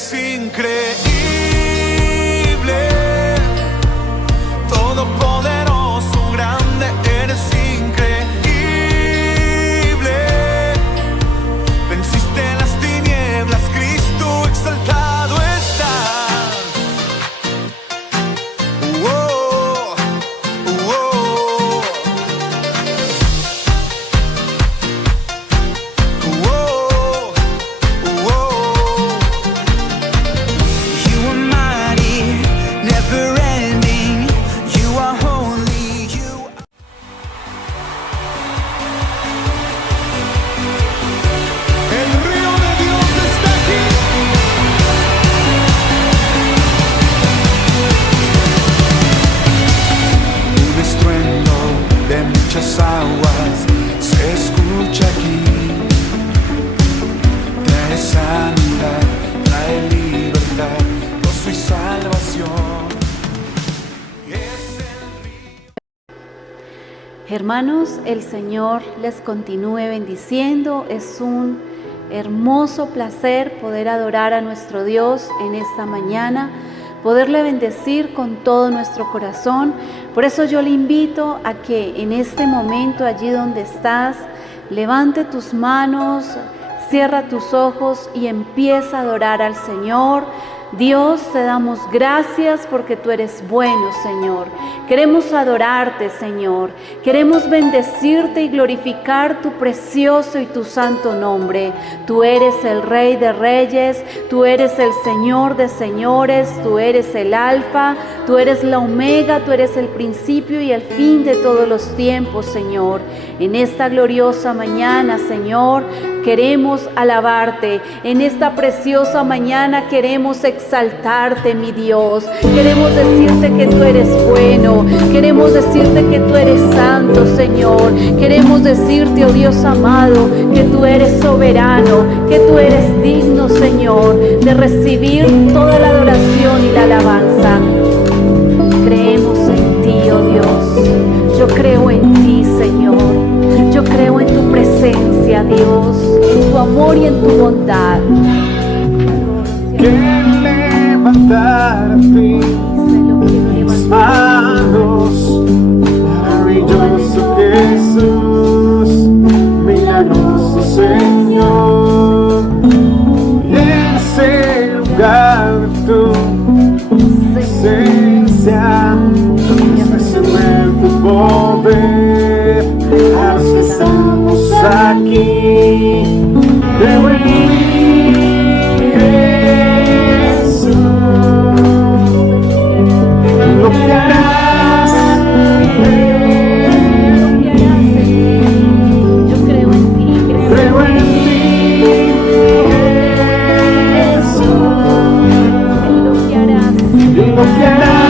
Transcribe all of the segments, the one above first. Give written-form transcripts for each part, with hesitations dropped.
eres increíble, todopoderoso, grande, eres increíble. Venciste las tinieblas, Cristo exaltado estás. Oh, oh, oh. Aguas se escucha aquí, trae sanidad, trae libertad, gozo y salvación. Hermanos, el Señor les continúe bendiciendo. Es un hermoso placer poder adorar a nuestro Dios en esta mañana, poderle bendecir con todo nuestro corazón. Por eso yo le invito a que en este momento, allí donde estás, levante tus manos, cierra tus ojos y empieza a adorar al Señor. Dios, te damos gracias porque tú eres bueno, Señor. Queremos adorarte, Señor. Queremos bendecirte y glorificar tu precioso y tu santo nombre. Tú eres el Rey de Reyes, tú eres el Señor de Señores, tú eres el Alfa, tú eres la Omega, tú eres el principio y el fin de todos los tiempos, Señor. En esta gloriosa mañana, Señor, queremos alabarte. En esta preciosa mañana queremos exaltarte, mi Dios. Queremos decirte que tú eres bueno. Queremos decirte que tú eres santo, Señor. Queremos decirte, oh Dios amado, que tú eres soberano, que tú eres digno, Señor, de recibir toda la adoración y la alabanza. Creemos en ti, oh Dios. Yo creo en ti, Señor. Yo creo en tu presencia, Dios, en tu amor y en tu bondad. Que levantarte mis manos, maravilloso Jesús, milagroso Señor. Y en ese lugar tu presencia, extender tu poder, así estamos aquí. Creo en ti, Jesús, lo que harás, yo creo en ti, creo en ti, Jesús, en lo que harás, en lo que harás.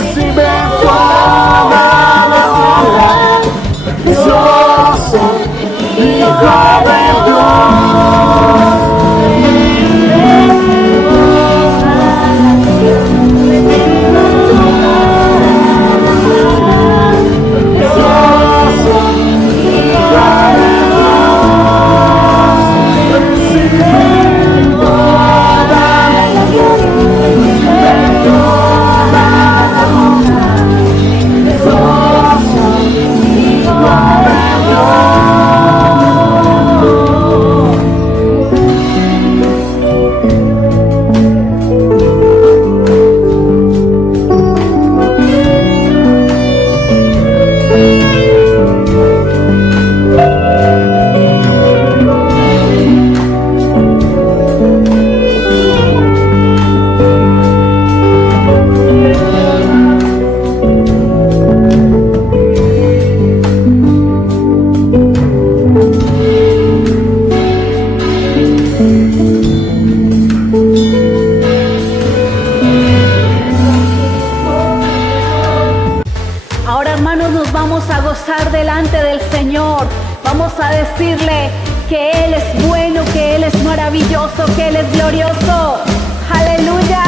recibe toda la honra. Yo soy hijo de Ahora, hermanos, nos vamos a gozar delante del Señor. Vamos a decirle que Él es bueno, que Él es maravilloso, que Él es glorioso. ¡Aleluya!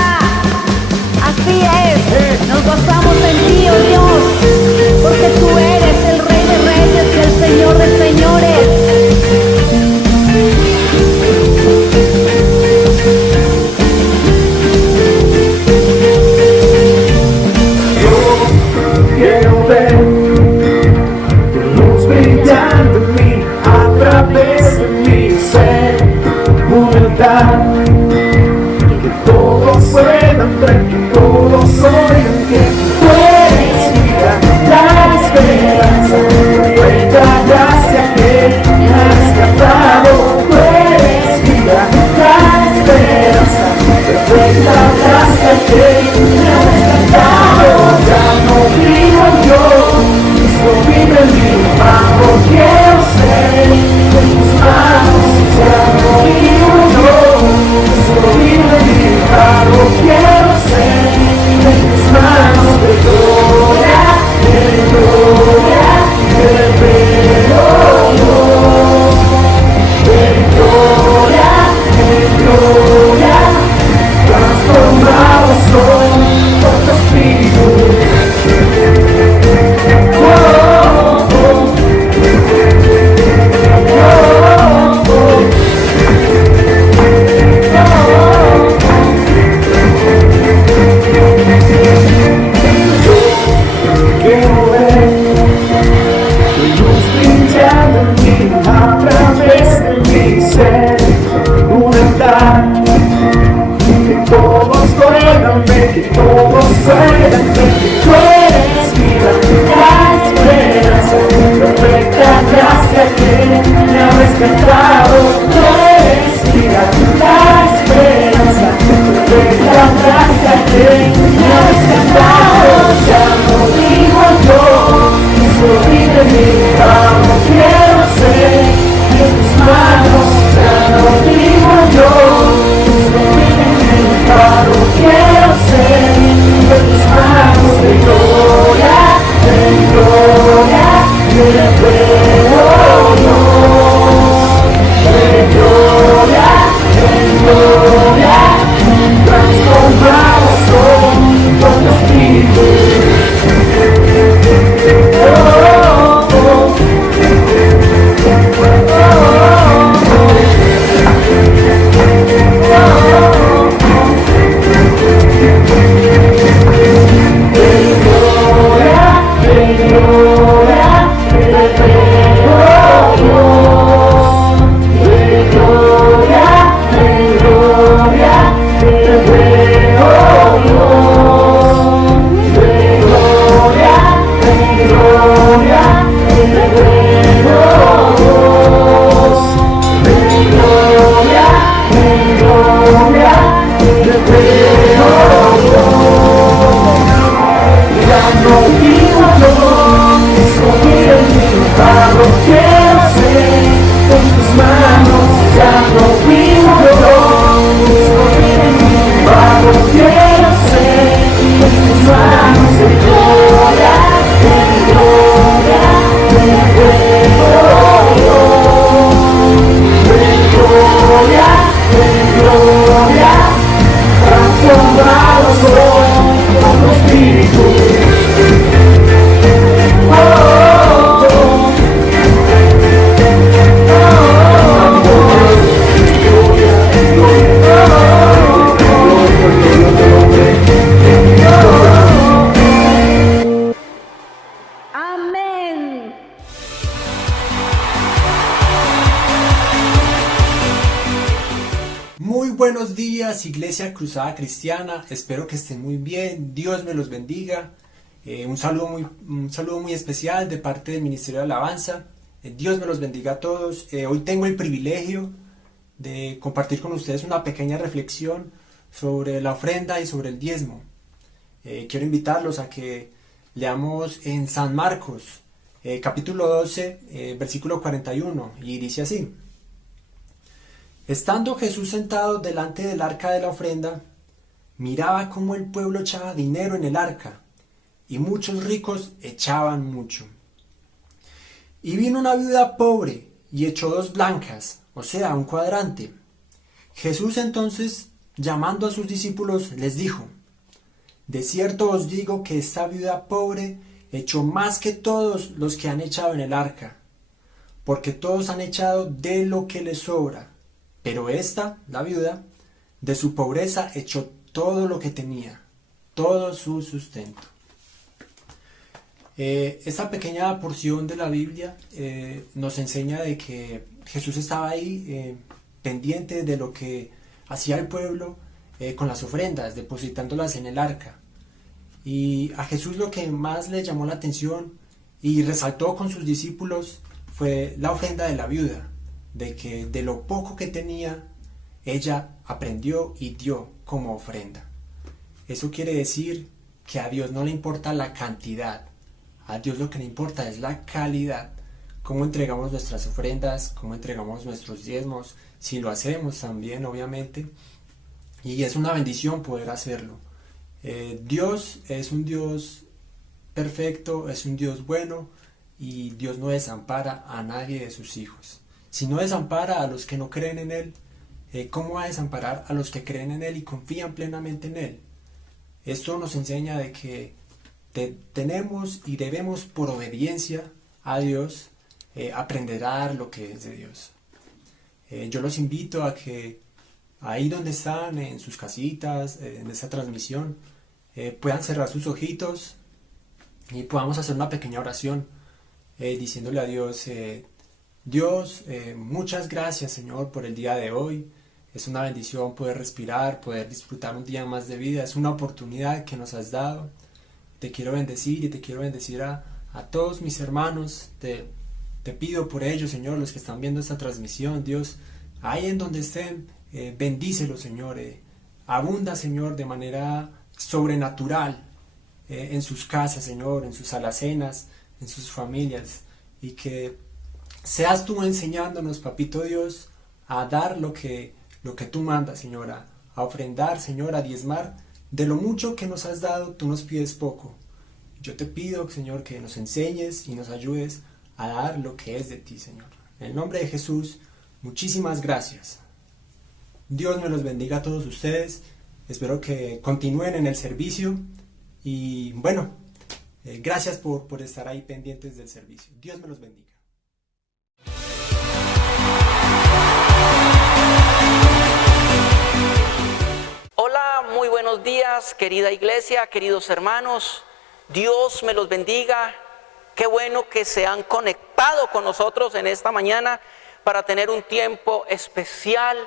Así es. Nos gozamos en ti, oh Dios, porque tú eres el Rey de Reyes y el Señor de Señores. Quiero ver tu luz brillando en mí, a través de mi ser, humildad, que todos puedan ver que todos oigan que tú eres vida, la esperanza, perfecta gracia que me ha rescatado. Tú eres vida, la esperanza, perfecta gracia que me ha rescatado. Ya no vivo yo, Cristo vive en mí, bajo quiero ser de tus manos. Ya no vivo yo, Cristo vive en mí, bajo quiero ser de tus manos. Amén. Muy buenos días, Iglesia Cruzada Cristiana. Espero que estén muy bien. Dios me los bendiga. Un saludo muy especial de parte del Ministerio de Alabanza. Dios me los bendiga a todos. Hoy tengo el privilegio de compartir con ustedes una pequeña reflexión sobre la ofrenda y sobre el diezmo. Quiero invitarlos a que leamos en San Marcos, capítulo 12, versículo 41, y dice así: Estando Jesús sentado delante del arca de la ofrenda, miraba cómo el pueblo echaba dinero en el arca, y muchos ricos echaban mucho. Y vino una viuda pobre, y echó 2 blancas, o sea, un cuadrante. Jesús entonces, llamando a sus discípulos, les dijo: De cierto os digo que esta viuda pobre echó más que todos los que han echado en el arca, porque todos han echado de lo que les sobra, pero esta, la viuda, de su pobreza echó todo lo que tenía, todo su sustento. Esta pequeña porción de la Biblia nos enseña de que Jesús estaba ahí pendiente de lo que hacía el pueblo con las ofrendas, depositándolas en el arca. Y a Jesús lo que más le llamó la atención y resaltó con sus discípulos fue la ofrenda de la viuda, de que de lo poco que tenía, ella aprendió y dio como ofrenda. Eso quiere decir que a Dios no le importa la cantidad, a Dios lo que le importa es la calidad, cómo entregamos nuestras ofrendas, cómo entregamos nuestros diezmos, si lo hacemos también, obviamente, y es una bendición poder hacerlo. Dios es un Dios perfecto, es un Dios bueno, y Dios no desampara a nadie de sus hijos. Si no desampara a los que no creen en Él, ¿cómo va a desamparar a los que creen en Él y confían plenamente en Él? Esto nos enseña de que tenemos y debemos, por obediencia a Dios, aprender a dar lo que es de Dios. Yo los invito a que ahí donde están, en sus casitas, en esta transmisión, puedan cerrar sus ojitos y podamos hacer una pequeña oración diciéndole a Dios: Dios, muchas gracias, Señor, por el día de hoy. Es una bendición poder respirar, poder disfrutar un día más de vida. Es una oportunidad que nos has dado. Te quiero bendecir y te quiero bendecir a todos mis hermanos. Te pido por ellos, Señor, los que están viendo esta transmisión. Dios, ahí en donde estén, bendícelos, Señor. Abunda, Señor, de manera sobrenatural en sus casas, Señor, en sus alacenas, en sus familias. Y que seas tú enseñándonos, Papito Dios, a dar lo que tú mandas, Señor, a ofrendar, Señor, a diezmar. De lo mucho que nos has dado, tú nos pides poco. Yo te pido, Señor, que nos enseñes y nos ayudes a dar lo que es de ti, Señor. En el nombre de Jesús, muchísimas gracias. Dios me los bendiga a todos ustedes. Espero que continúen en el servicio. Y bueno, gracias por estar ahí pendientes del servicio. Dios me los bendiga. Hola, muy buenos días, querida iglesia, queridos hermanos. Dios me los bendiga. Qué bueno que se han conectado con nosotros en esta mañana para tener un tiempo especial,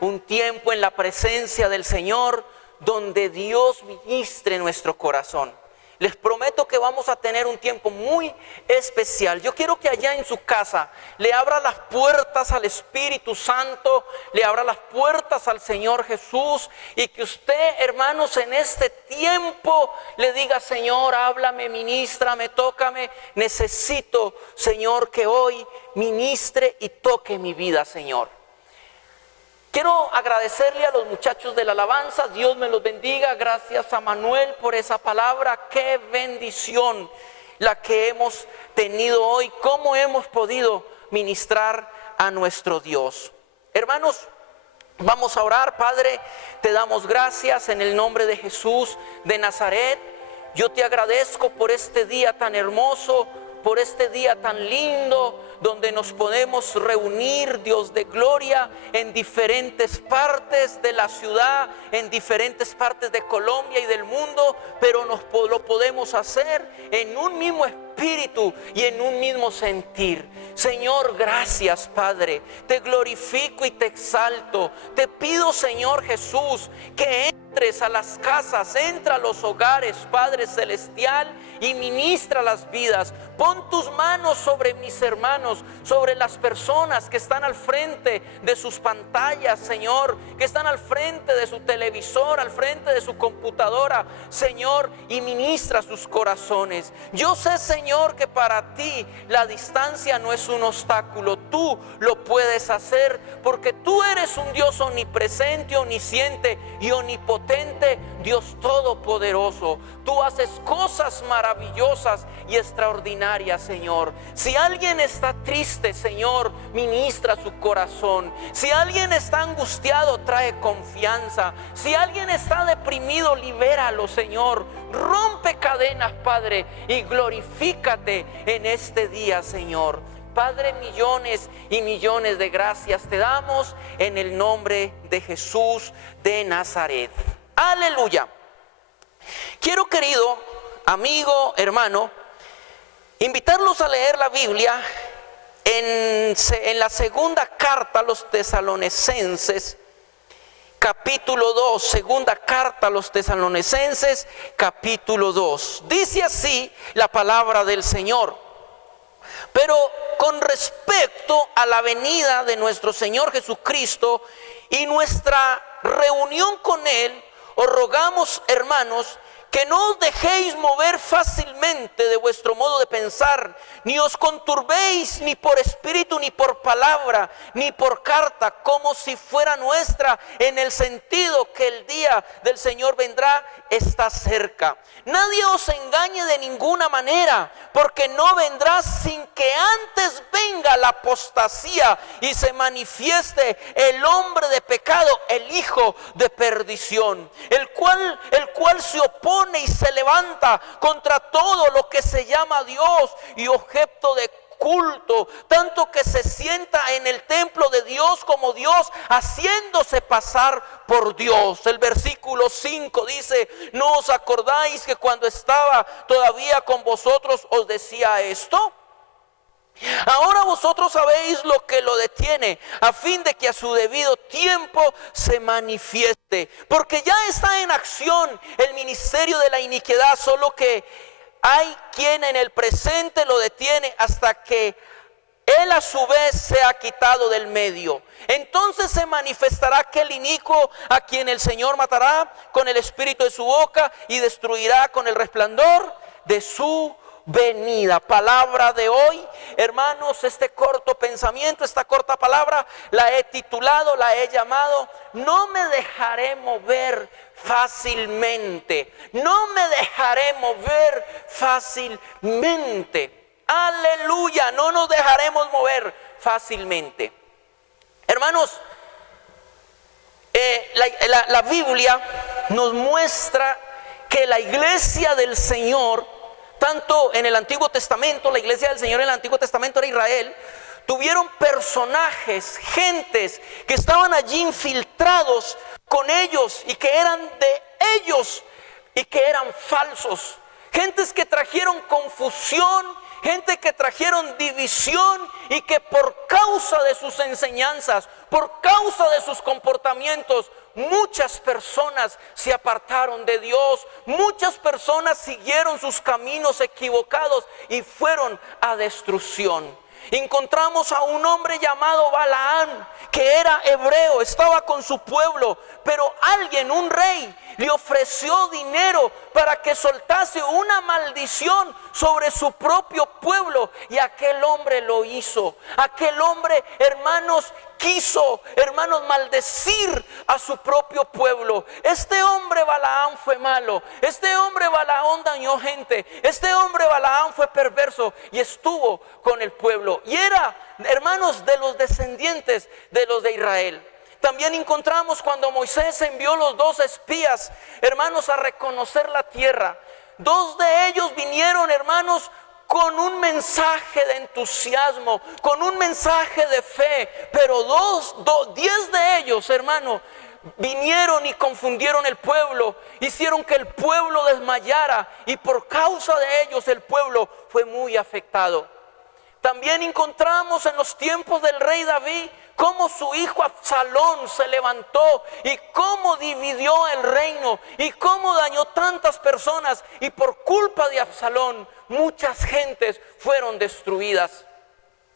un tiempo en la presencia del Señor, donde Dios ministre nuestro corazón. Les prometo que vamos a tener un tiempo muy especial. Yo quiero que allá en su casa le abra las puertas al Espíritu Santo, le abra las puertas al Señor Jesús, y que usted, hermanos, en este tiempo le diga: Señor, háblame, ministrame, tócame. Necesito, Señor, que hoy ministre y toque mi vida, Señor. Quiero agradecerle a los muchachos de la alabanza. Dios me los bendiga. Gracias a Manuel por esa palabra. Qué bendición la que hemos tenido hoy. Cómo hemos podido ministrar a nuestro Dios. Hermanos, vamos a orar. Padre, te damos gracias en el nombre de Jesús de Nazaret. Yo te agradezco por este día tan hermoso, por este día tan lindo, donde nos podemos reunir, Dios de gloria, en diferentes partes de la ciudad, en diferentes partes de Colombia y del mundo, pero lo podemos hacer en un mismo espíritu y en un mismo sentir. Señor, gracias, Padre, te glorifico y te exalto. Te pido, Señor Jesús, que entres a las casas, entra a los hogares, Padre celestial, y ministra las vidas. Pon tus manos sobre mis hermanos, sobre las personas que están al frente de sus pantallas, Señor, que están al frente de su televisor, al frente de su computadora, Señor, y ministra sus corazones. Yo sé, Señor, que para ti la distancia no es un obstáculo. Tú lo puedes hacer, porque tú eres un Dios omnipresente, omnisciente y omnipotente, Dios todopoderoso. Tú haces cosas maravillosas y extraordinarias, Señor. Si alguien está triste, Señor, ministra su corazón. Si alguien está angustiado, trae confianza. Si alguien está deprimido, libéralo, Señor. Rompe cadenas, Padre, y glorifícate en este día, Señor. Padre, millones y millones de gracias te damos en el nombre de Jesús de Nazaret. Aleluya. Quiero, querido amigo, hermano, invitarlos a leer la Biblia en la segunda carta a los Tesalonicenses, capítulo 2, segunda carta a los Tesalonicenses, capítulo 2. Dice así la palabra del Señor. Pero con respecto a la venida de nuestro Señor Jesucristo y nuestra reunión con Él, os rogamos, hermanos, que no os dejéis mover fácilmente de vuestro modo de pensar, ni os conturbéis ni por espíritu, ni por palabra, ni por carta, como si fuera nuestra, en el sentido que el día del Señor vendrá, está cerca. Nadie os engañe de ninguna manera, porque no vendrá sin que antes venga la apostasía y se manifieste el hombre de pecado, el hijo de perdición, el cual se opone y se levanta contra todo lo que se llama Dios y objeto de culto, tanto que se sienta en el templo de Dios como Dios, haciéndose pasar por Dios. El versículo 5 dice: ¿no os acordáis que cuando estaba todavía con vosotros os decía esto? Ahora vosotros sabéis lo que lo detiene, a fin de que a su debido tiempo se manifieste, porque ya está en acción el ministerio de la iniquidad, solo que hay quien en el presente lo detiene hasta que él a su vez sea quitado del medio. Entonces se manifestará aquel inicuo, a quien el Señor matará con el espíritu de su boca y destruirá con el resplandor de su venida. Palabra de hoy, hermanos. Este corto pensamiento, esta corta palabra, la he titulado, la he llamado: no me dejaré mover fácilmente. No me dejaré mover fácilmente. Aleluya, no nos dejaremos mover fácilmente. Hermanos, la Biblia nos muestra que la iglesia del Señor, tanto en el Antiguo Testamento, la iglesia del Señor en el Antiguo Testamento era Israel, tuvieron personajes, gentes que estaban allí infiltrados con ellos y que eran de ellos y que eran falsos. Gentes que trajeron confusión, gente que trajeron división y que por causa de sus enseñanzas, por causa de sus comportamientos, muchas personas se apartaron de Dios, muchas personas siguieron sus caminos equivocados y fueron a destrucción. Encontramos a un hombre llamado Balaam, que era hebreo, estaba con su pueblo, pero alguien, un rey, le ofreció dinero para que soltase una maldición sobre su propio pueblo, y aquel hombre lo hizo. Aquel hombre, hermanos, quiso, hermanos, maldecir a su propio pueblo. Este hombre Balaam fue malo. Este hombre Balaam dañó gente. Este hombre Balaam fue perverso y estuvo con el pueblo. Y era, hermanos, de los descendientes de los de Israel. También encontramos cuando Moisés envió los 2 espías, hermanos, a reconocer la tierra. 2 de ellos vinieron, hermanos, con un mensaje de entusiasmo, con un mensaje de fe, pero 10 de ellos, hermano, vinieron y confundieron el pueblo, hicieron que el pueblo desmayara, y por causa de ellos el pueblo fue muy afectado. También encontramos en los tiempos del rey David cómo su hijo Absalón se levantó y cómo dividió el reino y cómo dañó tantas personas, y por culpa de Absalón muchas gentes fueron destruidas.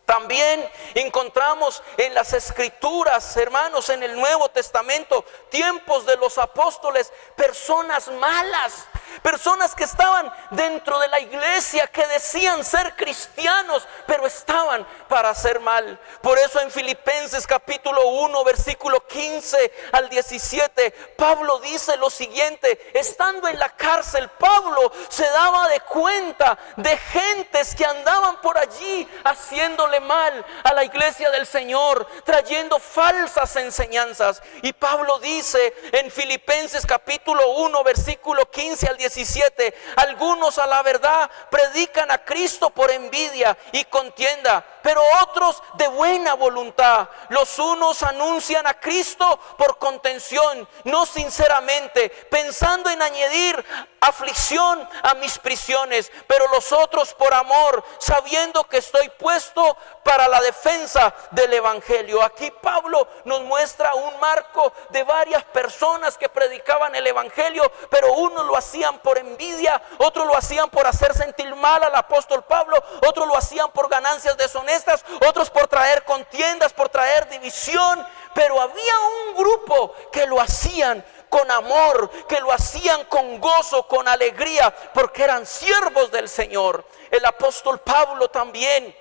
También encontramos en las escrituras, hermanos, en el Nuevo Testamento, tiempos de los apóstoles, personas malas, personas que estaban dentro de la iglesia, que decían ser cristianos, pero estaban para hacer mal. Por eso en Filipenses capítulo 1, versículo 15 al 17, Pablo dice lo siguiente: estando en la cárcel, Pablo se daba de cuenta de gentes que andaban por allí haciéndole mal a la iglesia del Señor, trayendo falsas enseñanzas. Y Pablo dice en Filipenses capítulo 1, versículo 15 al 17: algunos a la verdad predican a Cristo por envidia y contienda, pero otros de buena voluntad. Los unos anuncian a Cristo por contención, no sinceramente, pensando en añadir aflicción a mis prisiones, pero los otros por amor, sabiendo que estoy puesto para la defensa del evangelio. Aquí Pablo nos muestra un marco de varias personas que predicaban el evangelio, pero unos lo hacían por envidia, otros lo hacían por hacer sentir mal al apóstol Pablo, otros lo hacían por ganancias deshonestas, otros por traer contiendas, por traer división. Pero había un grupo que lo hacían con amor, que lo hacían con gozo, con alegría, porque eran siervos del Señor. El apóstol Pablo también,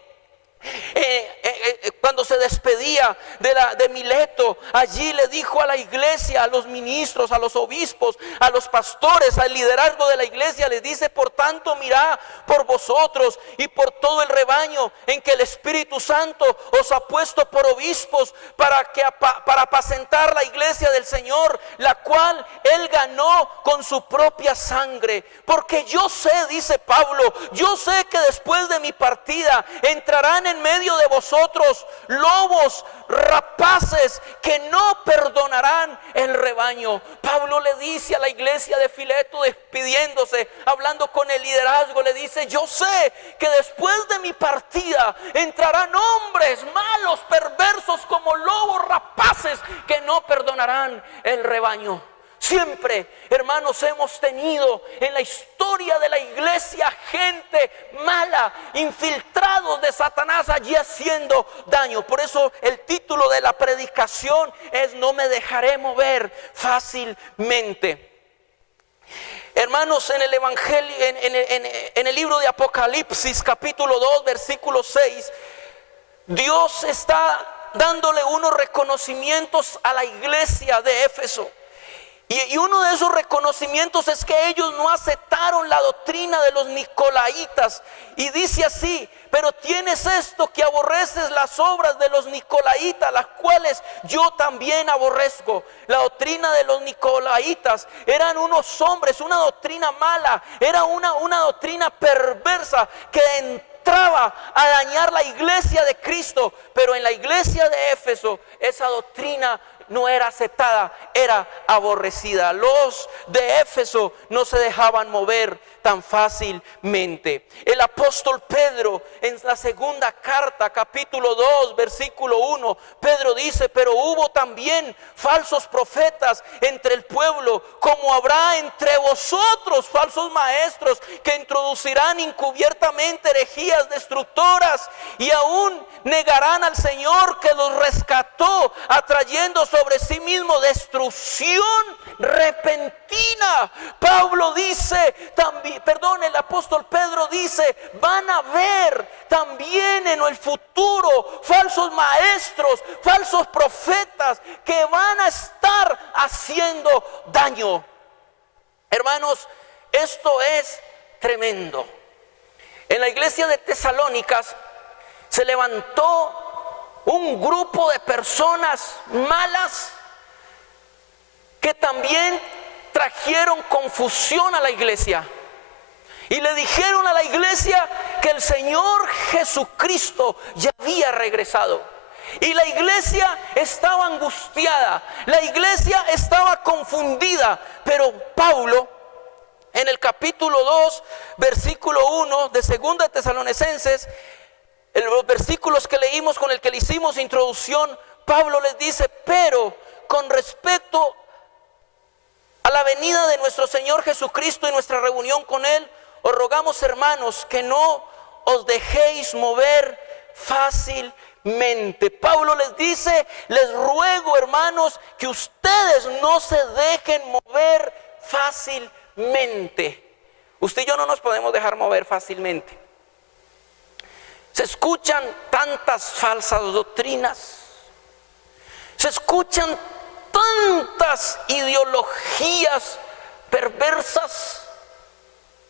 cuando se despedía de Mileto, allí le dijo a la iglesia, a los ministros, a los obispos, a los pastores, al liderazgo de la iglesia, les dice: por tanto, mirad por vosotros y por todo el rebaño en que el Espíritu Santo os ha puesto por obispos para apacentar la iglesia del Señor, la cual Él ganó con su propia sangre. Porque yo sé, dice Pablo, yo sé que después de mi partida entrarán en medio de vosotros lobos rapaces que no perdonarán el rebaño. Pablo le dice a la iglesia de Fileto, despidiéndose, hablando con el liderazgo, le dice: yo sé que después de mi partida entrarán hombres malos, perversos, como lobos rapaces que no perdonarán el rebaño. Siempre, hermanos, hemos tenido en la historia de la iglesia gente mala, infiltrados de Satanás allí haciendo daño. Por eso el título de la predicación es: no me dejaré mover fácilmente. Hermanos, en el evangelio, en el libro de Apocalipsis capítulo 2, versículo 6, Dios está dándole unos reconocimientos a la iglesia de Éfeso. Y uno de esos reconocimientos es que ellos no aceptaron la doctrina de los nicolaitas. Y dice así: pero tienes esto, que aborreces las obras de los nicolaitas, las cuales yo también aborrezco. La doctrina de los nicolaitas eran unos hombres, una doctrina mala, era una doctrina perversa que entraba a dañar la iglesia de Cristo. Pero en la iglesia de Éfeso esa doctrina no era aceptada, era aborrecida. Los de Éfeso no se dejaban mover tan fácilmente. El apóstol Pedro, en la segunda carta, capítulo 2, versículo 1, Pedro dice: pero hubo también falsos profetas entre el pueblo, como habrá entre vosotros falsos maestros, que introducirán encubiertamente herejías destructoras, y aún negarán al Señor que los rescató, atrayendo sobre sí mismo destrucción repentina. Pablo dice también, el apóstol Pedro dice: van a ver también en el futuro falsos maestros, falsos profetas que van a estar haciendo daño. Hermanos, esto es tremendo. En la iglesia de Tesalónicas se levantó un grupo de personas malas que también trajeron confusión a la iglesia. Y le dijeron a la iglesia que el Señor Jesucristo ya había regresado. Y la iglesia estaba angustiada, la iglesia estaba confundida. Pero Pablo, en el capítulo 2, versículo 1 de 2 Tesalonicenses, los versículos que leímos con el que le hicimos introducción, Pablo les dice: pero con respecto a la venida de nuestro Señor Jesucristo y nuestra reunión con Él, os rogamos, hermanos, que no os dejéis mover fácilmente. Pablo les dice: les ruego, hermanos, que ustedes no se dejen mover fácilmente. Usted y yo no nos podemos dejar mover fácilmente. Se escuchan tantas falsas doctrinas, se escuchan tantas ideologías perversas,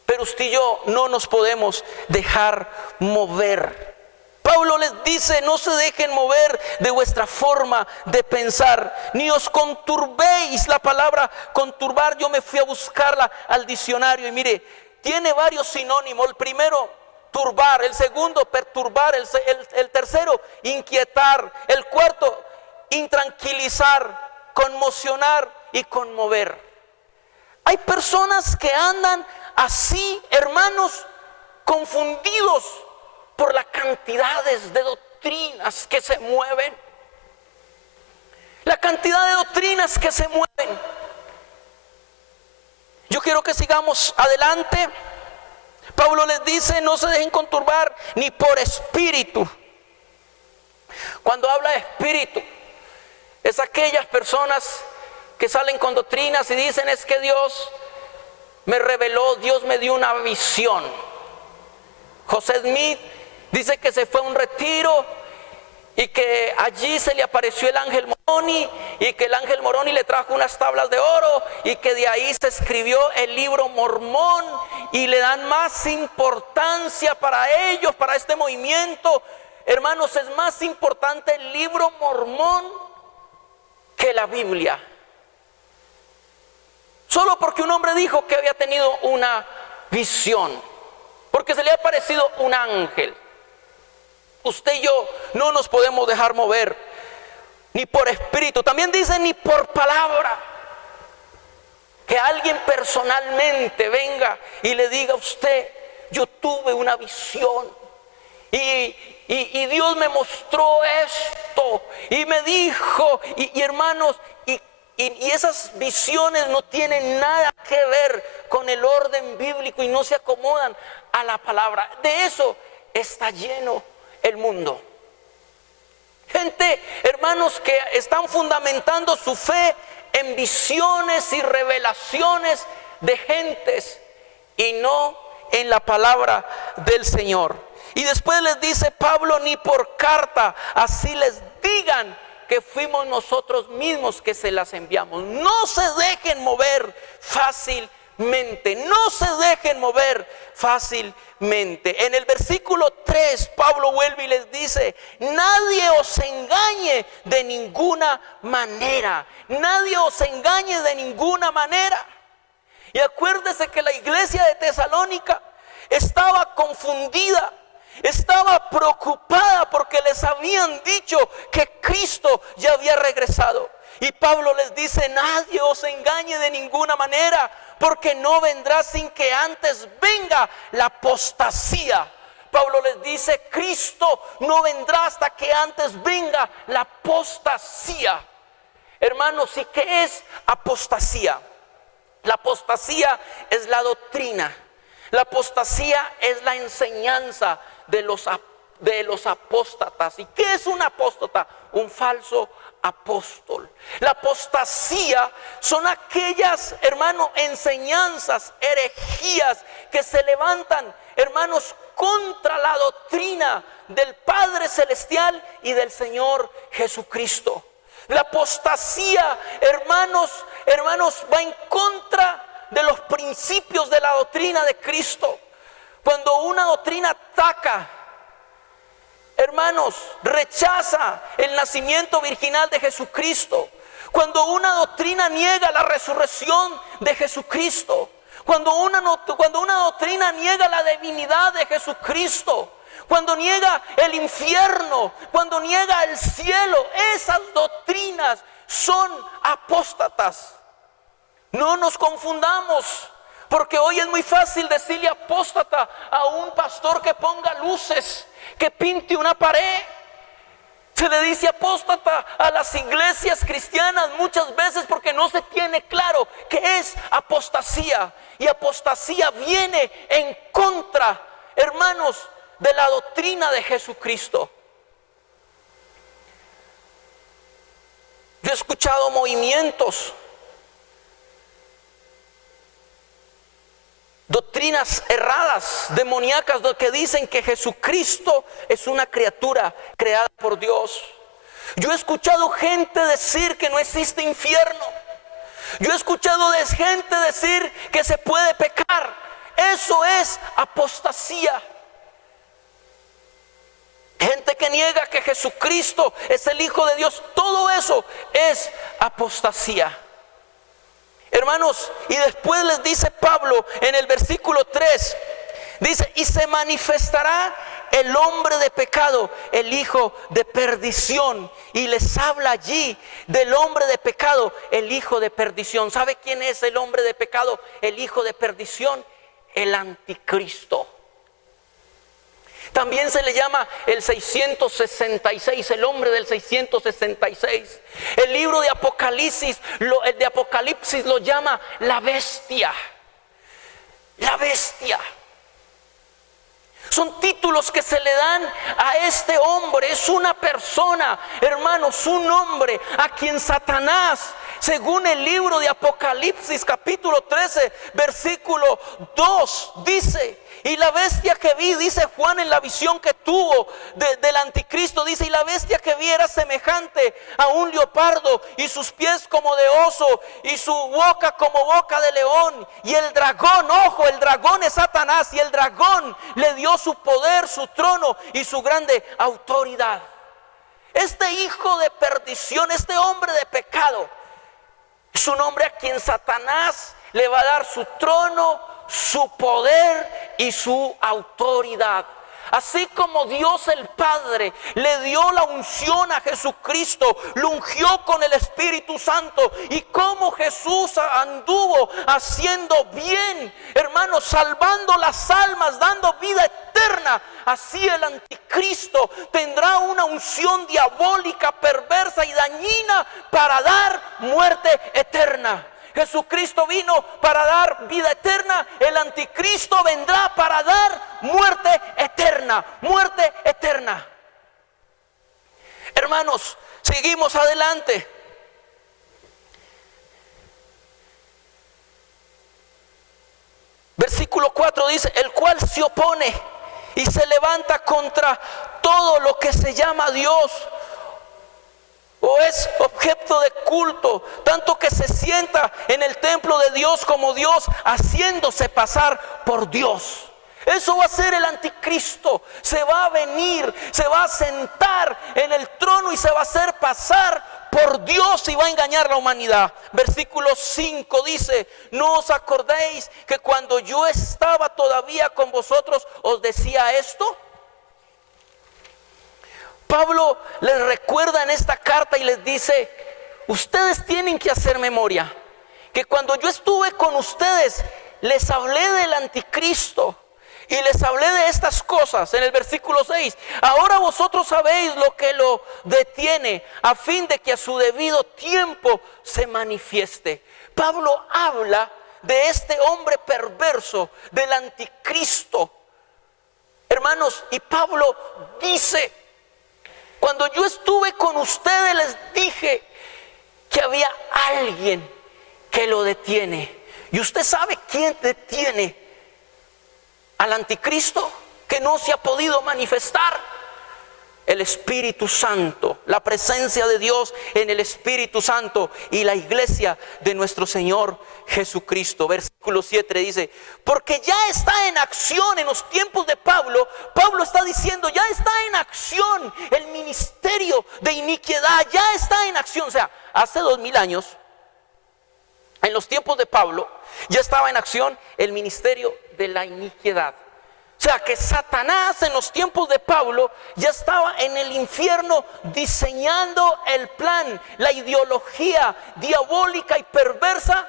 pero usted y yo no nos podemos dejar mover. Pablo les dice: no se dejen mover de vuestra forma de pensar, ni os conturbéis. La palabra conturbar, yo me fui a buscarla al diccionario y mire, tiene varios sinónimos. El primero, turbar; el segundo, perturbar; el tercero, inquietar; el cuarto, intranquilizar, conmocionar y conmover. Hay personas que andan así, hermanos, confundidos por las cantidades de doctrinas que se mueven. La cantidad de doctrinas que se mueven. Yo quiero que sigamos adelante. Pablo les dice: no se dejen conturbar ni por espíritu. Cuando habla de espíritu, es aquellas personas que salen con doctrinas y dicen: es que Dios me reveló, Dios me dio una visión. José Smith dice que se fue a un retiro y que allí se le apareció el ángel Moroni, y que el ángel Moroni le trajo unas tablas de oro, y que de ahí se escribió el libro Mormón, y le dan más importancia para ellos, para este movimiento. Hermanos, es más importante el libro Mormón que la Biblia. Solo porque un hombre dijo que había tenido una visión, porque se le ha aparecido un ángel. Usted y yo no nos podemos dejar mover ni por espíritu. También dice: ni por palabra. Que alguien personalmente venga y le diga a usted: yo tuve una visión y Dios me mostró esto y me dijo, y hermanos, y esas visiones no tienen nada que ver con el orden bíblico y no se acomodan a la palabra. De eso está lleno el mundo. Gente, hermanos, que están fundamentando su fe en visiones y revelaciones de gentes y no en la palabra del Señor. Y después les dice Pablo: ni por carta, así les digan que fuimos nosotros mismos que se las enviamos. No se dejen mover fácilmente, no se dejen mover fácilmente. En el versículo 3, Pablo vuelve y les dice: nadie os engañe de ninguna manera. Nadie os engañe de ninguna manera. Y acuérdese que la iglesia de Tesalónica estaba confundida, estaba preocupada porque les habían dicho que Cristo ya había regresado. Y Pablo les dice: nadie os engañe de ninguna manera, porque no vendrá sin que antes venga la apostasía. Pablo les dice: Cristo no vendrá hasta que antes venga la apostasía. Hermanos, ¿y qué es apostasía? La apostasía es la doctrina. La apostasía es la enseñanza de los apóstatas. ¿Y qué es un apóstata? Un falso apóstol. La apostasía son aquellas, hermanos, enseñanzas, herejías que se levantan, hermanos, contra la doctrina del Padre Celestial y del Señor Jesucristo. La apostasía, hermanos, va en contra de los principios de la doctrina de Cristo. Cuando una doctrina ataca, hermanos, rechaza el nacimiento virginal de Jesucristo, cuando una doctrina niega la resurrección de Jesucristo, Cuando una doctrina niega la divinidad de Jesucristo, cuando niega el infierno, cuando niega el cielo, esas doctrinas son apóstatas. No nos confundamos, porque hoy es muy fácil decirle apóstata a un pastor que ponga luces, que pinte una pared. Se le dice apóstata a las iglesias cristianas muchas veces porque no se tiene claro qué es apostasía. Y apostasía viene en contra, hermanos, de la doctrina de Jesucristo. Yo he escuchado movimientos, doctrinas erradas, demoníacas, que dicen que Jesucristo es una criatura creada por Dios. Yo he escuchado gente decir que no existe infierno. Yo he escuchado gente decir que se puede pecar. Eso es apostasía. Gente que niega que Jesucristo es el Hijo de Dios. Todo eso es apostasía. Hermanos, y después les dice Pablo en el versículo 3, dice, y se manifestará el hombre de pecado, el hijo de perdición. Y les habla allí del hombre de pecado, el hijo de perdición. ¿Sabe quién es el hombre de pecado, el hijo de perdición? El anticristo. También se le llama el 666, el hombre del 666. El libro de Apocalipsis, el de Apocalipsis lo llama la bestia. La bestia. Son títulos que se le dan a este hombre. Es una persona, hermanos, un hombre a quien Satanás, según el libro de Apocalipsis capítulo 13 versículo 2 dice, y la bestia que vi, dice Juan en la visión que tuvo del anticristo, dice, y la bestia que vi era semejante a un leopardo, y sus pies como de oso, y su boca como boca de león. Y el dragón, ojo, el dragón es Satanás, y el dragón le dio su poder, su trono y su grande autoridad. Este hijo de perdición, este hombre de pecado, es un hombre a quien Satanás le va a dar su trono, su poder y su autoridad. Así como Dios el Padre le dio la unción a Jesucristo, lo ungió con el Espíritu Santo, y como Jesús anduvo haciendo bien, hermanos, salvando las almas, dando vida eterna, así el anticristo tendrá una unción diabólica, perversa y dañina para dar muerte eterna. Jesucristo vino para dar vida eterna. El anticristo vendrá para dar muerte eterna. Muerte eterna. Hermanos, seguimos adelante. Versículo 4 dice, el cual se opone y se levanta contra todo lo que se llama Dios o es objeto de culto, tanto que se sienta en el templo de Dios como Dios, haciéndose pasar por Dios. Eso va a ser el anticristo. Se va a venir, se va a sentar en el trono y se va a hacer pasar por Dios y va a engañar a la humanidad. Versículo 5 dice, no os acordéis que cuando yo estaba todavía con vosotros os decía esto. Pablo les recuerda en esta carta y les dice, ustedes tienen que hacer memoria que cuando yo estuve con ustedes les hablé del anticristo y les hablé de estas cosas. En el versículo 6, ahora vosotros sabéis lo que lo detiene, a fin de que a su debido tiempo se manifieste. Pablo habla de este hombre perverso, del anticristo, hermanos, y Pablo dice, cuando yo estuve con ustedes les dije que había alguien que lo detiene. ¿Y usted sabe quién detiene al anticristo? Que no se ha podido manifestar. El Espíritu Santo, la presencia de Dios en el Espíritu Santo y la iglesia de nuestro Señor Jesucristo. Versículo 7 dice, porque ya está en acción en los tiempos de Pablo. Pablo está diciendo, ya está en acción el ministerio de iniquidad, ya está en acción. O sea, hace 2000 años, en los tiempos de Pablo, ya estaba en acción el ministerio de la iniquidad. O sea que Satanás en los tiempos de Pablo ya estaba en el infierno diseñando el plan, la ideología diabólica y perversa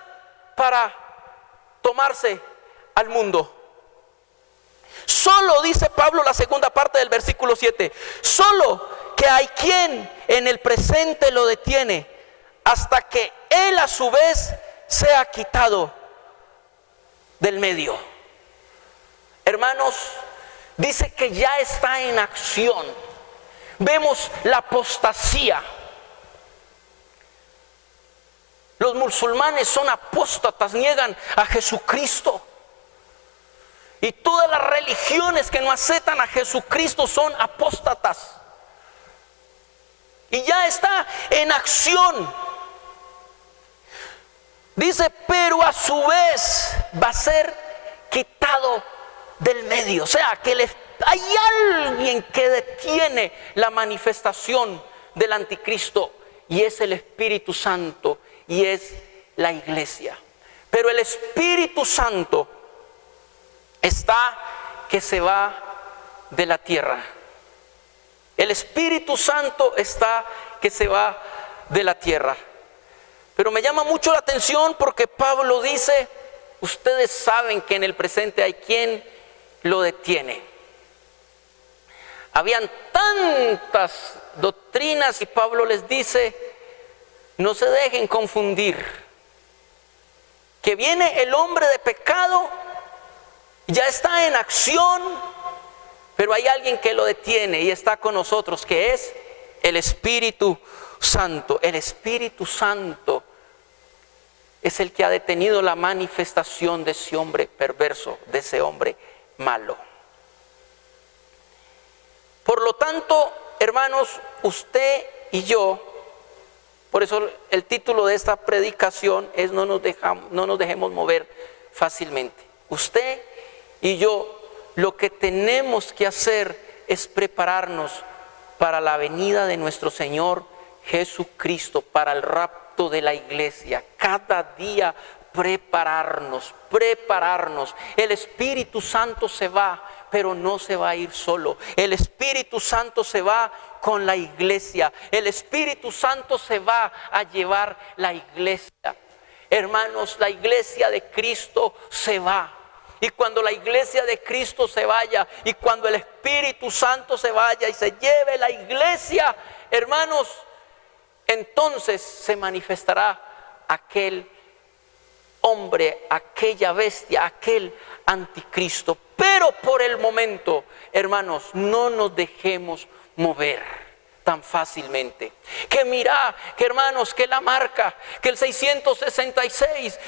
para tomarse al mundo. Solo, dice Pablo, la segunda parte del versículo 7, solo que hay quien en el presente lo detiene hasta que él a su vez sea quitado del medio. Hermanos, dice que ya está en acción. Vemos la apostasía. Los musulmanes son apóstatas, niegan a Jesucristo. Y todas las religiones que no aceptan a Jesucristo son apóstatas. Y ya está en acción. Dice, pero a su vez va a ser quitado del medio. O sea, que hay alguien que detiene la manifestación del anticristo, y es el Espíritu Santo, y es la iglesia. Pero el Espíritu Santo está que se va de la tierra. El Espíritu Santo está que se va de la tierra. Pero me llama mucho la atención porque Pablo dice, ustedes saben que en el presente hay quien lo detiene. Habían tantas doctrinas y Pablo les dice, no se dejen confundir, que viene el hombre de pecado, ya está en acción, pero hay alguien que lo detiene y está con nosotros, que es el Espíritu Santo. El Espíritu Santo es el que ha detenido la manifestación de ese hombre perverso, de ese hombre malo. Por lo tanto, hermanos, usted y yo, por eso el título de esta predicación es no nos dejemos mover fácilmente. Usted y yo, lo que tenemos que hacer es prepararnos para la venida de nuestro Señor Jesucristo, para el rapto de la iglesia. Cada día prepararnos. El Espíritu Santo se va, pero no se va a ir solo. El Espíritu Santo se va con la iglesia. El Espíritu Santo se va a llevar la iglesia. Hermanos, la iglesia de Cristo se va. Y cuando la iglesia de Cristo se vaya, y cuando el Espíritu Santo se vaya y se lleve la iglesia, hermanos, entonces se manifestará aquel hombre, aquella bestia, aquel anticristo. Pero por el momento, hermanos, no nos dejemos mover tan fácilmente. Que mira, que hermanos, que la marca, que el 666,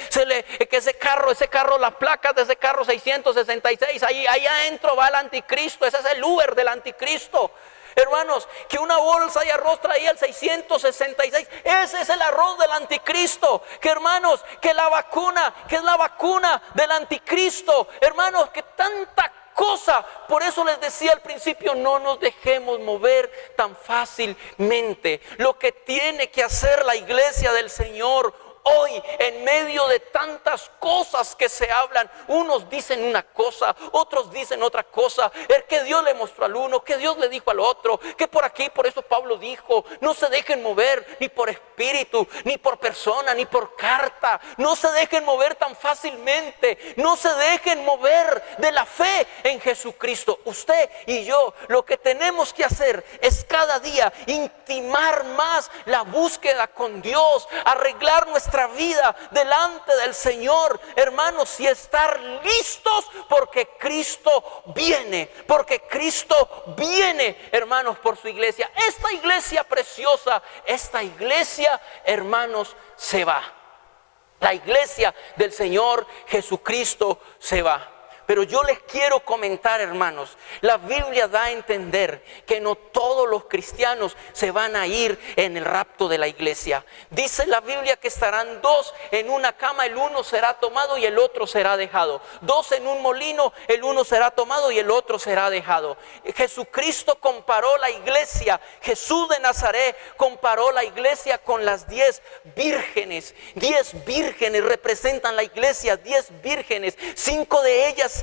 que ese carro, las placas de ese carro 666, ahí adentro va el anticristo, ese es el Uber del anticristo. Hermanos, que una bolsa de arroz traía el 666, ese es el arroz del anticristo. Que hermanos, que la vacuna, que es la vacuna del anticristo. Hermanos, que tanta cosa. Por eso les decía al principio, no nos dejemos mover tan fácilmente. Lo que tiene que hacer la iglesia del Señor hoy, en medio de tantas cosas que se hablan, unos dicen una cosa, otros dicen otra cosa, el que Dios le mostró al uno, que Dios le dijo al otro, que por aquí, por eso Pablo dijo, no se dejen mover ni por espíritu, ni por persona, ni por carta, no se dejen mover tan fácilmente, no se dejen mover de la fe en Jesucristo. Usted y yo, lo que tenemos que hacer es cada día intimar más la búsqueda con Dios, arreglar nuestra vida delante del Señor, hermanos, y estar listos porque Cristo viene, hermanos, por su iglesia. Esta iglesia preciosa, esta iglesia, hermanos, se va. La iglesia del Señor Jesucristo se va. Pero yo les quiero comentar, hermanos, la Biblia da a entender que no todos los cristianos se van a ir en el rapto de la iglesia. Dice la Biblia que estarán dos en una cama, el uno será tomado y el otro será dejado. Dos en un molino, el uno será tomado y el otro será dejado. Jesucristo comparó la iglesia, Jesús de Nazaret comparó la iglesia con las 10 vírgenes. 10 vírgenes representan la iglesia, 10 vírgenes, 5 de ellas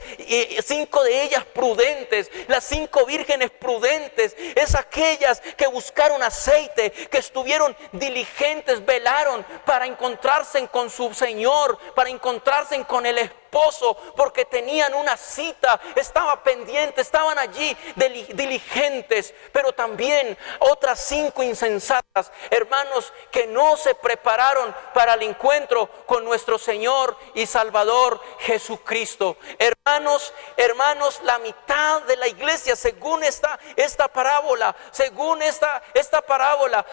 prudentes. Las 5 vírgenes prudentes es aquellas que buscaron aceite, que estuvieron diligentes, velaron para encontrarse con su Señor, para encontrarse con el esposo, porque tenían una cita, estaba pendiente, estaban allí diligentes. Pero también otras 5 insensatas, hermanos, que no se prepararon para el encuentro con nuestro Señor y Salvador Jesucristo. Hermanos, la mitad de la iglesia, según esta parábola,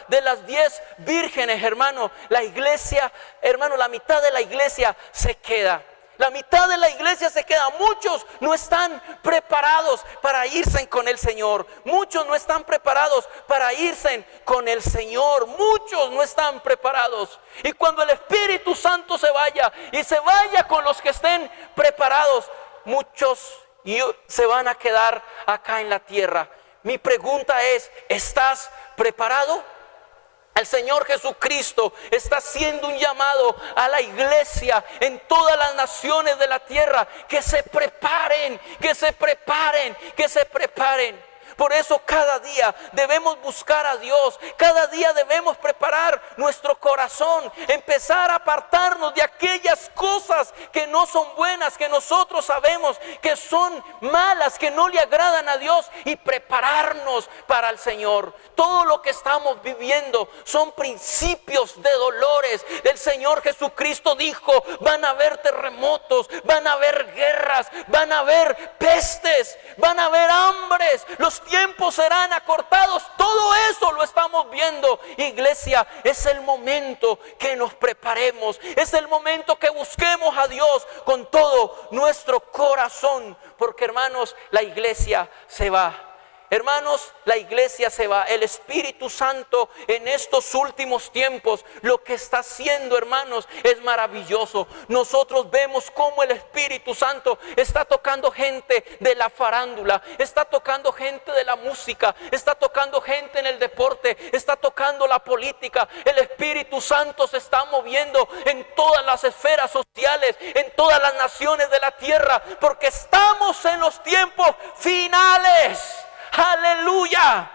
de las 10 vírgenes, hermano, la iglesia, hermano, la mitad de la iglesia se queda. La mitad de la iglesia se queda. Muchos no están preparados para irse con el Señor. Muchos no están preparados para irse con el Señor. Muchos no están preparados. Y cuando el Espíritu Santo se vaya y se vaya con los que estén preparados, muchos se van a quedar acá en la tierra. Mi pregunta es, ¿estás preparado? El Señor Jesucristo está haciendo un llamado a la iglesia en todas las naciones de la tierra, que se preparen, que se preparen, que se preparen. Por eso cada día debemos buscar a Dios, cada día debemos preparar nuestro corazón, empezar a apartarnos de aquellas cosas que no son buenas, que nosotros sabemos que son malas, que no le agradan a Dios, y prepararnos para el Señor. Todo lo que estamos viviendo son principios de dolores. El Señor Jesucristo dijo, van a haber terremotos, van a haber guerras, van a haber pestes, van a haber hambres, los tiempos serán acortados. Todo eso lo estamos viendo. Iglesia, es el momento que nos preparemos, es el momento que busquemos a Dios con todo nuestro corazón, porque hermanos, la iglesia se va. Hermanos, la iglesia se va. El Espíritu Santo en estos últimos tiempos lo que está haciendo, hermanos, es maravilloso. Nosotros vemos cómo el Espíritu Santo está tocando gente de la farándula, está tocando gente de la música, está tocando gente en el deporte, está tocando la política. El Espíritu Santo se está moviendo en todas las esferas sociales, en todas las naciones de la tierra, porque estamos en los tiempos finales. Aleluya.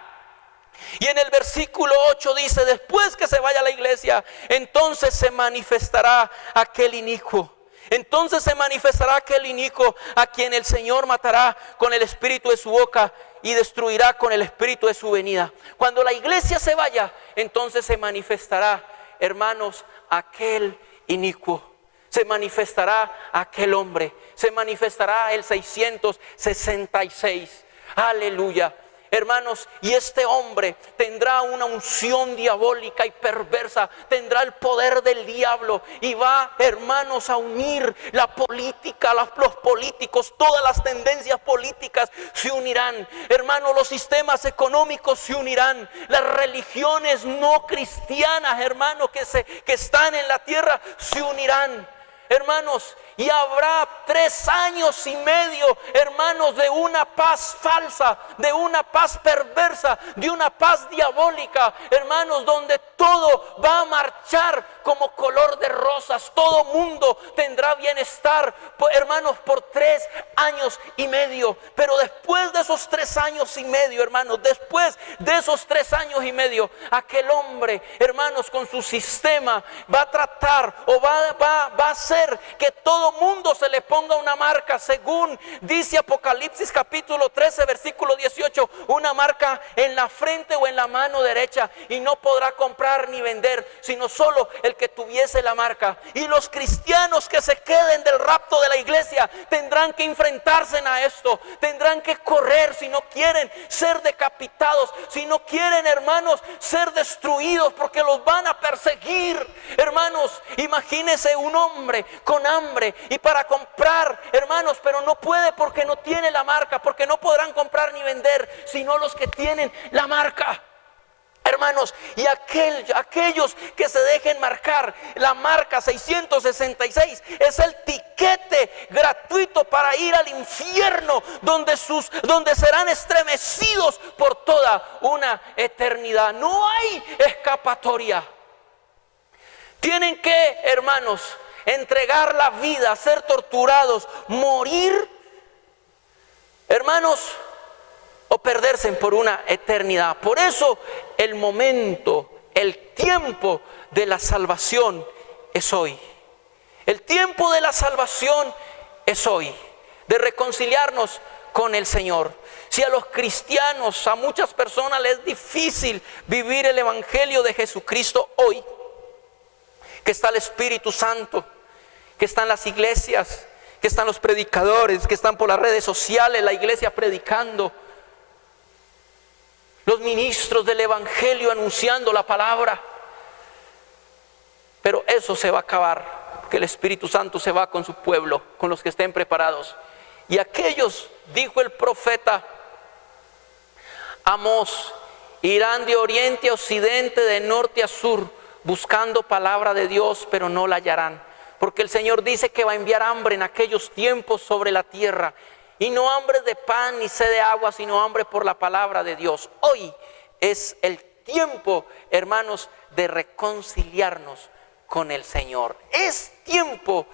Y en el versículo 8 dice, después que se vaya la iglesia, entonces se manifestará aquel inicuo. Entonces se manifestará aquel inicuo a quien el Señor matará con el espíritu de su boca y destruirá con el espíritu de su venida. Cuando la iglesia se vaya, entonces se manifestará, hermanos, aquel inicuo. Se manifestará aquel hombre. Se manifestará el 666. Aleluya. Hermanos, y este hombre tendrá una unción diabólica y perversa, tendrá el poder del diablo y va, hermanos, a unir la política, los políticos, todas las tendencias políticas se unirán. Hermanos, los sistemas económicos se unirán, las religiones no cristianas, hermanos, que están en la tierra se unirán. Hermanos, y habrá 3 años y medio, hermanos, de una paz falsa, de una paz perversa, de una paz diabólica, hermanos, donde todo va a marchar como color de rosas. Todo mundo tendrá bienestar, hermanos, por 3 años y medio. Pero después de esos 3 años y medio, hermanos, después de esos 3 años y medio, aquel hombre, hermanos, con su sistema va a tratar o va a hacer que todo mundo se le ponga una marca, según dice Apocalipsis capítulo 13 versículo 18, una marca en la frente o en la mano derecha, y no podrá comprar ni vender, sino solo el que tuviese la marca. Y los cristianos que se queden del rapto de la iglesia tendrán que enfrentarse a esto, tendrán que correr si no quieren ser decapitados, si no quieren, hermanos, ser destruidos, porque los van a perseguir. Hermanos, imagínense un hombre con hambre y para comprar, hermanos, pero no puede porque no tiene la marca, porque no podrán comprar ni vender, sino los que tienen la marca. Hermanos, y aquellos que se dejen marcar, la marca 666 es el tiquete gratuito para ir al infierno, donde serán estremecidos por toda una eternidad. No hay escapatoria. Tienen que, hermanos, entregar la vida, ser torturados, morir, hermanos, o perderse por una eternidad. Por eso el momento, el tiempo de la salvación es hoy. El tiempo de la salvación es hoy, de reconciliarnos con el Señor. Si a los cristianos, a muchas personas les es difícil vivir el evangelio de Jesucristo hoy, que está el Espíritu Santo, que están las iglesias, que están los predicadores, que están por las redes sociales, la iglesia predicando, los ministros del evangelio anunciando la palabra. Pero eso se va a acabar, que el Espíritu Santo se va con su pueblo, con los que estén preparados. Y aquellos, dijo el profeta Amós, irán de oriente a occidente, de norte a sur, buscando palabra de Dios, pero no la hallarán. Porque el Señor dice que va a enviar hambre en aquellos tiempos sobre la tierra. Y no hambre de pan ni sed de agua, sino hambre por la palabra de Dios. Hoy es el tiempo, hermanos, de reconciliarnos con el Señor. Es tiempo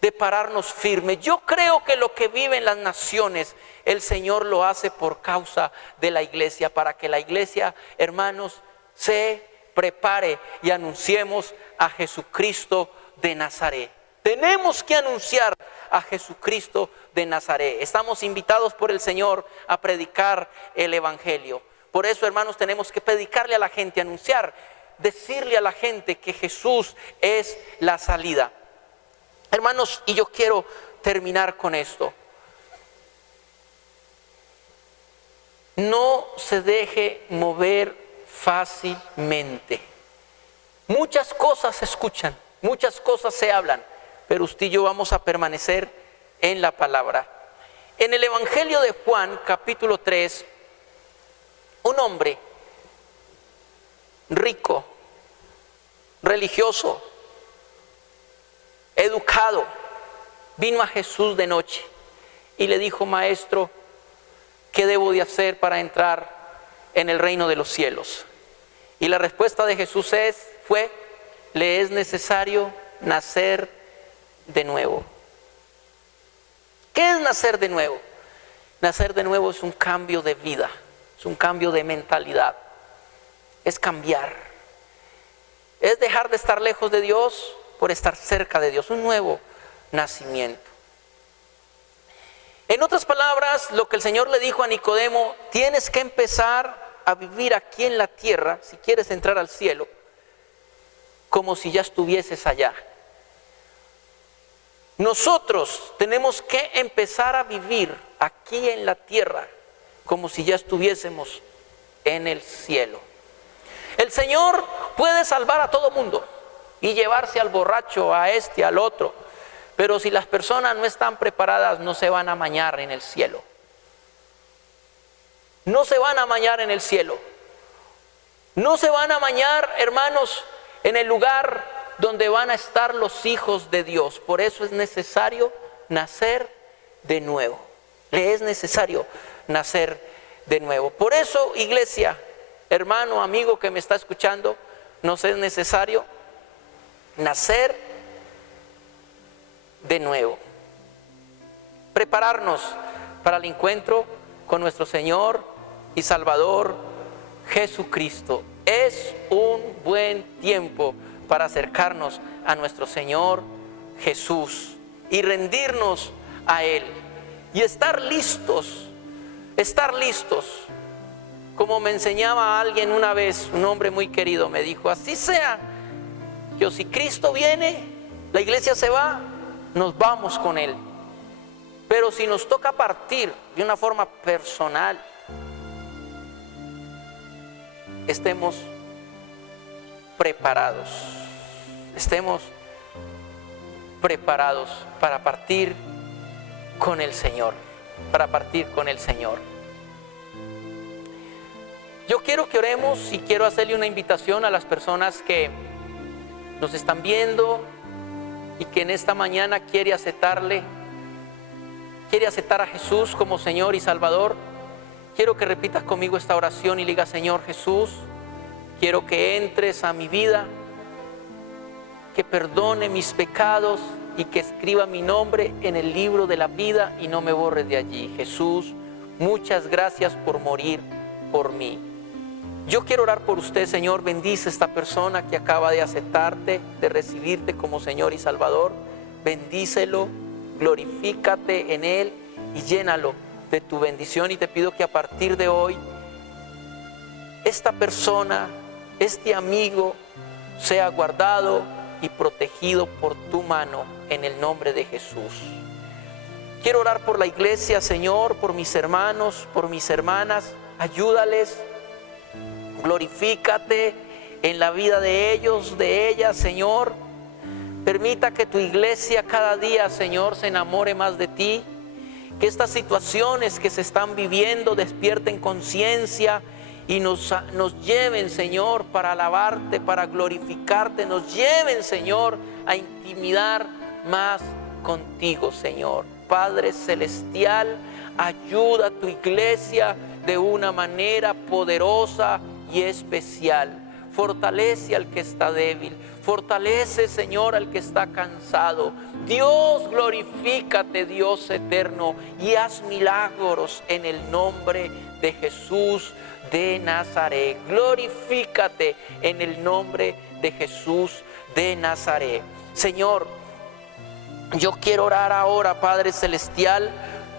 de pararnos firmes. Yo creo que lo que viven las naciones, el Señor lo hace por causa de la iglesia, para que la iglesia, hermanos, se prepare y anunciemos a Jesucristo de Nazaret. Tenemos que anunciar a Jesucristo de Nazaret. Estamos invitados por el Señor a predicar el evangelio. Por eso, hermanos, tenemos que predicarle a la gente, anunciar, decirle a la gente que Jesús es la salida. Hermanos, y yo quiero terminar con esto. No se deje mover fácilmente. Muchas cosas se escuchan, muchas cosas se hablan, pero usted y yo vamos a permanecer en la palabra. En el Evangelio de Juan, capítulo 3, un hombre rico, religioso, educado, vino a Jesús de noche y le dijo: Maestro, ¿qué debo de hacer para entrar en el reino de los cielos? Y la respuesta de Jesús fue: le es necesario nacer de nuevo. ¿Qué es nacer de nuevo? Nacer de nuevo es un cambio de vida, es un cambio de mentalidad, es cambiar, es dejar de estar lejos de Dios por estar cerca de Dios, un nuevo nacimiento. En otras palabras, lo que el Señor le dijo a Nicodemo: tienes que empezar a vivir aquí en la tierra, si quieres entrar al cielo, como si ya estuvieses allá. Nosotros tenemos que empezar a vivir aquí en la tierra como si ya estuviésemos en el cielo. El Señor puede salvar a todo mundo y llevarse al borracho, a este, al otro, pero si las personas no están preparadas, no se van a bañar en el cielo. No se van a bañar en el cielo. No se van a bañar, hermanos, en el lugar donde van a estar los hijos de Dios. Por eso es necesario nacer de nuevo. Le es necesario nacer de nuevo. Por eso, iglesia, hermano, amigo que me está escuchando, nos es necesario nacer de nuevo. Prepararnos para el encuentro con nuestro Señor y Salvador Jesucristo. Es un buen tiempo para acercarnos a nuestro Señor Jesús y rendirnos a Él y estar listos, como me enseñaba alguien una vez, un hombre muy querido, me dijo: así sea que si Cristo viene, la iglesia se va, nos vamos con Él. Pero si nos toca partir de una forma personal, estemos preparados. Estemos preparados para partir con el Señor. Para partir con el Señor. Yo quiero que oremos y quiero hacerle una invitación a las personas que nos están viendo y que en esta mañana quiere aceptar a Jesús como Señor y Salvador. Quiero que repitas conmigo esta oración y diga: Señor Jesús, quiero que entres a mi vida, que perdone mis pecados y que escriba mi nombre en el libro de la vida y no me borres de allí. Jesús, muchas gracias por morir por mí. Yo quiero orar por usted, Señor. Bendice a esta persona que acaba de aceptarte, de recibirte como Señor y Salvador. Bendícelo, glorifícate en Él y llénalo de tu bendición. Y te pido que a partir de hoy, esta persona, este amigo, sea guardado y protegido por tu mano en el nombre de Jesús. Quiero orar por la iglesia, Señor, por mis hermanos, por mis hermanas. Ayúdales, glorifícate en la vida de ellos, de ellas, Señor. Permita que tu iglesia cada día, Señor, se enamore más de ti. Que estas situaciones que se están viviendo despierten conciencia y nos lleven, Señor, para alabarte, para glorificarte. Nos lleven, Señor, a intimidar más contigo, Señor. Padre Celestial, ayuda a tu iglesia de una manera poderosa y especial. Fortalece al que está débil. Fortalece, Señor, al que está cansado. Dios, glorifícate, Dios eterno, y haz milagros en el nombre de Jesús de Nazaret. Glorifícate en el nombre de Jesús de Nazaret. Señor, yo quiero orar ahora, Padre Celestial,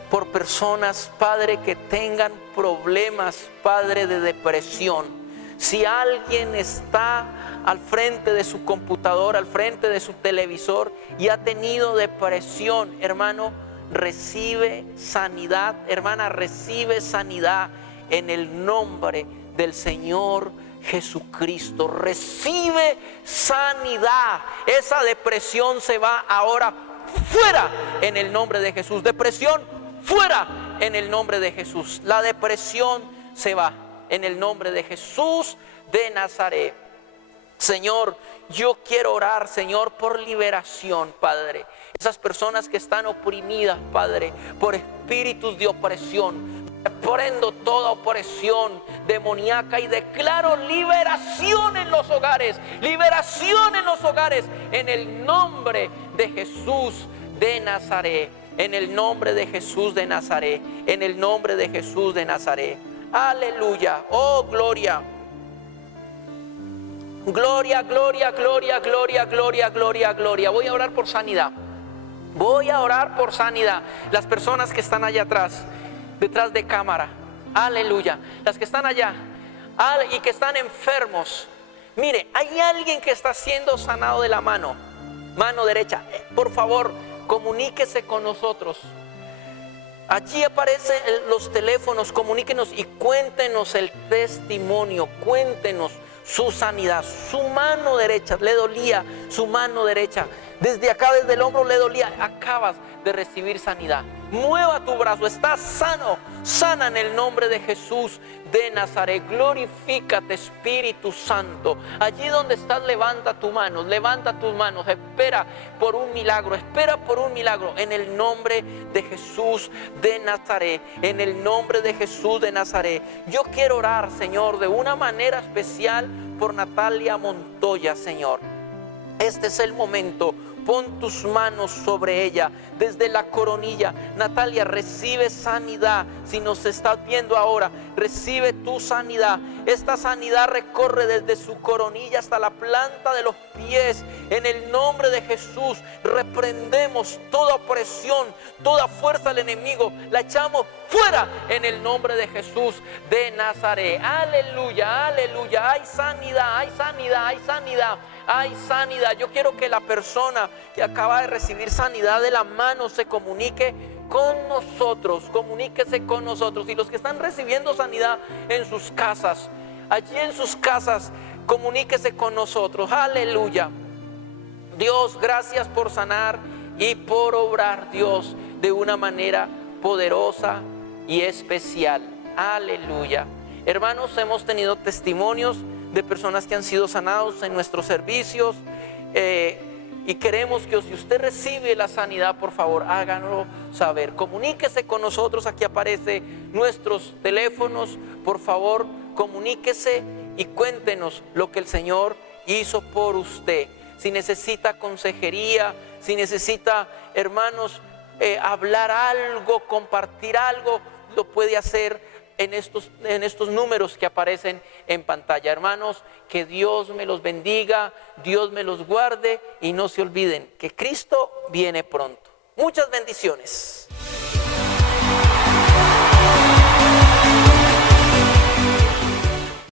por personas, Padre, que tengan problemas, Padre, de depresión. Si alguien está al frente de su computadora, al frente de su televisor y ha tenido depresión, hermano, recibe sanidad. Hermana, recibe sanidad en el nombre del Señor Jesucristo. Recibe sanidad. Esa depresión se va ahora fuera en el nombre de Jesús. Depresión, fuera en el nombre de Jesús. La depresión se va en el nombre de Jesús de Nazaret. Señor, yo quiero orar, Señor, por liberación, Padre. Esas personas que están oprimidas, Padre, por espíritus de opresión. Reprendo toda opresión demoníaca y declaro liberación en los hogares. Liberación en los hogares en el nombre de Jesús de Nazaret. En el nombre de Jesús de Nazaret. En el nombre de Jesús de Nazaret. Aleluya. Oh, gloria. Gloria, gloria, gloria, gloria, gloria, gloria, gloria. Voy a orar por sanidad. Voy a orar por sanidad. Las personas que están allá atrás, detrás de cámara. Aleluya. Las que están allá y que están enfermos. Mire, hay alguien que está siendo sanado de la mano derecha. Por favor, comuníquese con nosotros. Allí aparecen los teléfonos. Comuníquenos y cuéntenos el testimonio. Cuéntenos su sanidad. Su mano derecha le dolía, su mano derecha. Desde acá, desde el hombro le dolía. Acabas de recibir sanidad. Mueva tu brazo, estás sano. Sana en el nombre de Jesús de Nazaret. Glorifícate, Espíritu Santo. Allí donde estás, levanta tus manos. Levanta tus manos. Espera por un milagro. Espera por un milagro. En el nombre de Jesús de Nazaret. En el nombre de Jesús de Nazaret. Yo quiero orar, Señor, de una manera especial por Natalia Montoya, Señor. Este es el momento. Pon tus manos sobre ella, desde la coronilla. Natalia, recibe sanidad. Si nos estás viendo ahora, recibe tu sanidad. Esta sanidad recorre desde su coronilla hasta la planta de los pies. En el nombre de Jesús, reprendemos toda opresión, toda fuerza del enemigo. La echamos fuera en el nombre de Jesús de Nazaret. Aleluya, aleluya. Hay sanidad, hay sanidad, hay sanidad. Hay sanidad. Yo quiero que la persona que acaba de recibir sanidad de la mano se comunique con nosotros, comuníquese con nosotros. Y los que están recibiendo sanidad en sus casas, allí en sus casas, comuníquese con nosotros. Aleluya. Dios, gracias por sanar y por obrar, Dios, de una manera poderosa y especial. Aleluya. Hermanos, hemos tenido testimonios de personas que han sido sanados en nuestros servicios, y queremos que si usted recibe la sanidad, por favor, háganlo saber. Comuníquese con nosotros, aquí aparecen nuestros teléfonos. Por favor, comuníquese y cuéntenos lo que el Señor hizo por usted. Si necesita consejería, si necesita, hermanos, hablar algo, compartir algo, lo puede hacer en estos números que aparecen en pantalla. Hermanos, que Dios me los bendiga, Dios me los guarde, y no se olviden que Cristo viene pronto. Muchas bendiciones.